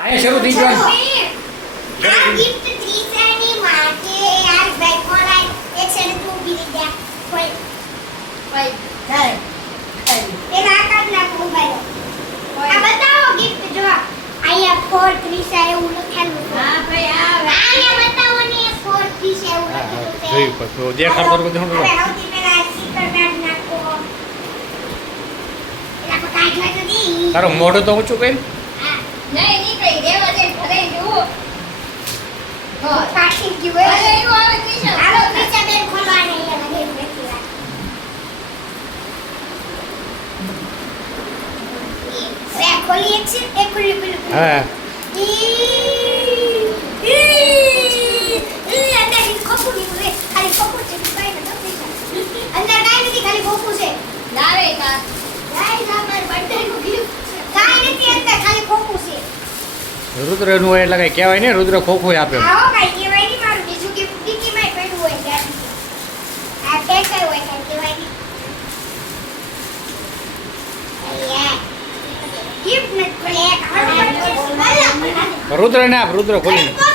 આયા શરૂ થઈ ગયું આ ગિફ્ટ ત્રીસાની માટે યાર ભાઈ કોલાઈ એક સેકન્ડ તું ઉભી રહી જા કોઈ ચાલ પેલા આ કાર્ડ ના મોબાઈલ આ બતાવો ગિફ્ટ જો આયા 4 ત્રીસા એવું લખેલું હા ભાઈ આયા બતાવો ને 4 ત્રીસા એવું લખેલું છે જોઈ તો દેખાડ કરો બધું હવે સૌથી પહેલા સ્ટીકર કાર્ડ નાખો એલા કો કાઈ જોઈ તો દી તારો મોઢું તો ઊંચું કરી નહીં ની કઈ દેવા દે ઘરે જુઓ હો પાછી ગયું અરે એવું આવે ત્રીસા હાલો ત્રીસા બેન ખોલવાને અહીંયા મને બેઠી વાત રે ખોલી એક છે એક ખોલી પેલું હા અંદર ખોખું નીકળે ખાલી ખોખું છે કાઈ નથી અંદર કાઈ નથી ખાલી ખોખું છે લાવે કા ગાઈસ આ માર બર્થડે નું ગિફ્ટ કાઈ નથી અંદર ખાલી ખોખું છે રુદ્ર નું હોય એટલે કઈ કહેવાય ને રુદ્ર ખોખું આપે આવો કાઈ કહેવાય નહીં મારું બીજું ગિફ્ટ ડીકી માં પડ્યું હોય ત્યાં આ પેક હોય કાઈ કહેવાય નહીં અલ્યા ગિફ્ટ નથી ખોલે એક રુદ્ર ને આપ રુદ્ર ખોલી કો